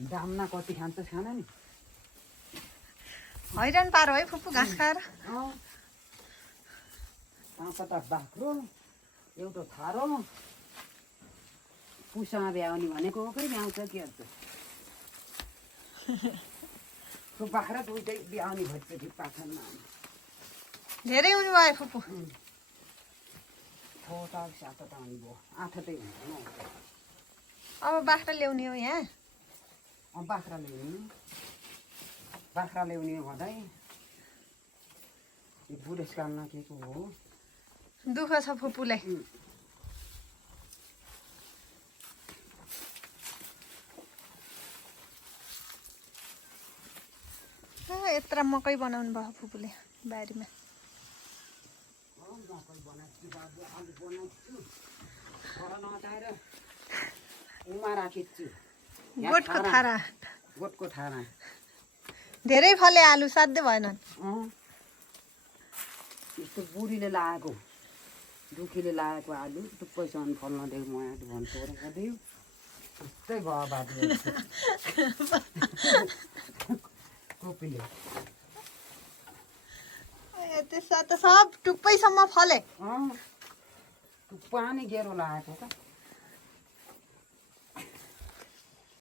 दामना कति खान्छ खान नि हैरान पारो है फुपू घाँस खाएर पाँचवटा बाख्रो एउटा थारो पुसमा भ्याउने भनेको ओखरी भ्याउँछ के हुन्छ त्यो बाख्रा दुइटै भ्याउने भइसक्यो पाखानमा धेरै हुनु भयो फुपू छवटा सातवटा हुने भयो आठवटै हुन्छ अब बाख्रा ल्याउने हो यहाँ बाख्रा ल्याउने भन्दै यो बुढेसकाल नकेको हो दुःख छ फुपूलाई यत्रो मकै बनाउनु भयो फुपूले बारीमा मकै बनाएको छु आलु बनाएको छु घर नचाएर उमा राखेको छु गोठको थारा धेरै फले आलु साध्यै भएनन् यस्तो बुढीले लगाएको दुखीले लगाएको आलु टुप्पैसँग फल नदिएको म आलु भन्छु दियो त्यस्तै भयो बाटो कोपीले त्यसमा त सब टुप्पैसम्म फले टुप्पा नि गेरो लगाएको त